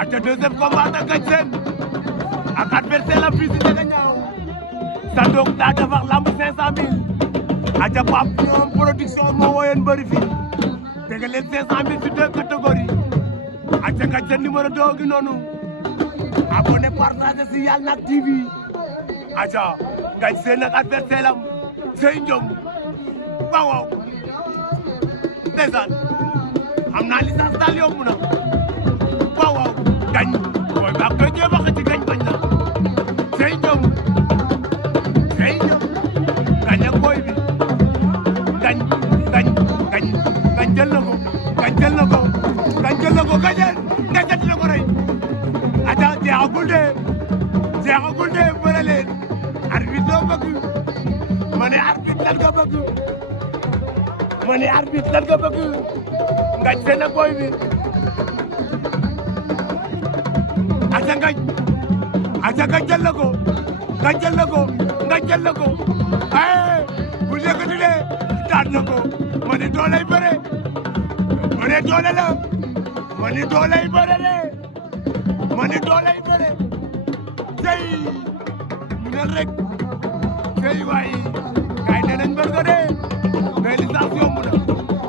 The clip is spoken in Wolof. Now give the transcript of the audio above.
aca deuxième combat da Ngagne Sene ak adversaire la fii si Ndiaganiao Sandock daa defar lamb 500 000 aca Pape ñoom production moo woyoon bëri fii dégg leen 500 000 ci 2 catégories aca Ngagne Sene numéro 2 gi noonu abonné partagé si Yàlla Nak TV aca Ngagne Sene ak adversaire am Sey Njom waaw waaw ndeysaan am naa licence daal yomb na waaw waaw Ngagne booy baa koy jéem a xëcc Ngagne bañ na Sey Njom Ngagne ak booy bi Ngagne jël na ko Ngagne jël na ko Ngagne jël na ko Ngagne dina ko rey aca jeexagul de bëre leen arbitre loo bëgg ma ne arbitre lan nga bëgg Ngagne Sene ak booy bi aca Ngagne jël na ko Ngagne jël na ko bu yëkkati de daan na ko ma ne dooley bëre ma ne doole la ma ne dooley bëre de ma ne dooley bëre tey mu ne rek tey waay kay ne nañ mbër ga de mais licence yomb na